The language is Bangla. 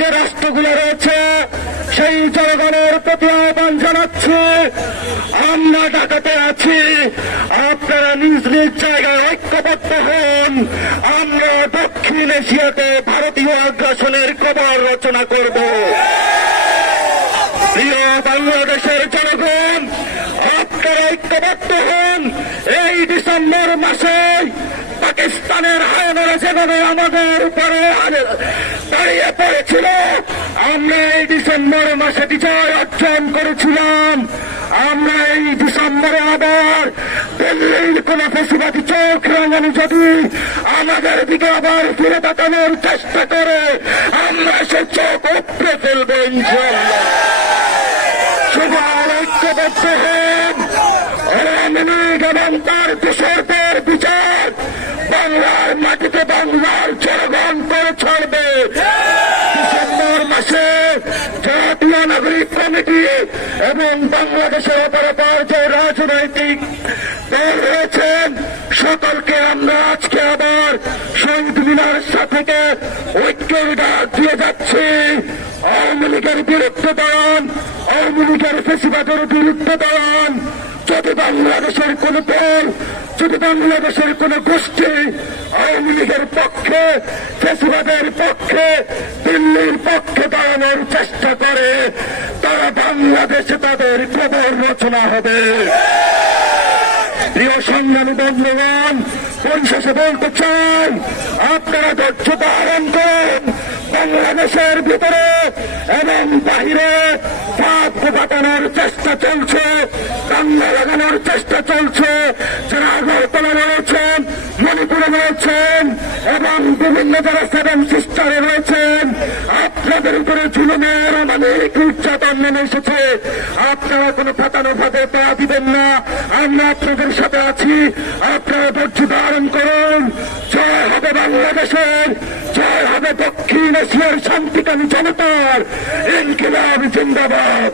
যে রাষ্ট্রগুলো রয়েছে সেই জনগণের প্রতি আহ্বান জানাচ্ছি, আমরা ঢাকাতে আছি, আপনারা নিজ নিজ জায়গায় ঐক্যবদ্ধ হন। আমরা দক্ষিণ এশিয়াতে ভারতীয় আগ্রাসনের কবর রচনা করব। প্রিয় বাংলাদেশের জনগণ, আপনারা ঐক্যবদ্ধ হন। এই ডিসেম্বর মাসে পাকিস্তানের হায়নারা যেভাবে আমাদের উপরে দাঁড়িয়ে পড়েছিল, আমরা এই ডিসেম্বর মাসে বিজয় অর্জন করেছিলাম। আমরা এই ডিসেম্বরে আবার দিল্লির কোন ফেসিবাদী চোখ রাঙানি যদি আমাদের দিকে আবার ফিরে তাকানোর চেষ্টা করে, আমরা সে চোখ উপড়ে ফেলবো ইনশাআল্লাহ। শুধু ঐক্যবদ্ধ হন। আওয়ামী লীগ এবং তার দোসরদের বিচার বাংলার মাটিতে বাংলার জনগণ করে ছাড়বে। ডিসেম্বর মাসে জাতীয় নাগরিক কমিটি এবং বাংলাদেশের অপরাপর যে রাজনৈতিক দল রয়েছেন সকলকে আমরা আজকে আবার শহীদ মিনার থেকে ঐক্যের ডাক দিয়ে যাচ্ছি। আওয়ামী লীগের বিরুদ্ধে দাঁড়ান, আওয়ামী লীগের ফেসিবাদের বিরুদ্ধে দাঁড়ান। যদি বাংলাদেশের কোন দল, যদি বাংলাদেশের কোন গোষ্ঠী আওয়ামী লীগের পক্ষে, ফেসিবাদের পক্ষে, দিল্লির পক্ষে দাঁড়ানোর চেষ্টা করে, তারা বাংলাদেশে তাদের কবর রচনা হবে। প্রিয় সংগ্রামী বন্ধুগণ, পরিশেষে বলতে চাই, আপনারা ধৈর্য ধারণ করুন। বাংলাদেশের ভিতরে এবং বাহিরে ফাঁদ ফাটানোর চেষ্টা চলছে, দাঙ্গা লাগানোর চেষ্টা চলছে। যারা আগরতলা রয়েছেন, মণিপুরে রয়েছেন এবং বিভিন্ন যারা সেভেন সিস্টারে রয়েছেন, আপনাদের উপরে জুলুমের অনেক নির্যাতন নেমে এসেছে। আপনারা কোনো ফাটানো ফাঁদে পা দিবেন না, আমরা আপনাদের সাথে আছি। আপনারা ধৈর্য ধারণ করুন। জয় হবে বাংলাদেশের, জয় হবে দক্ষিণ এশিয়ার শান্তিকামী জনতার। ইনকিলাব জিন্দাবাদ।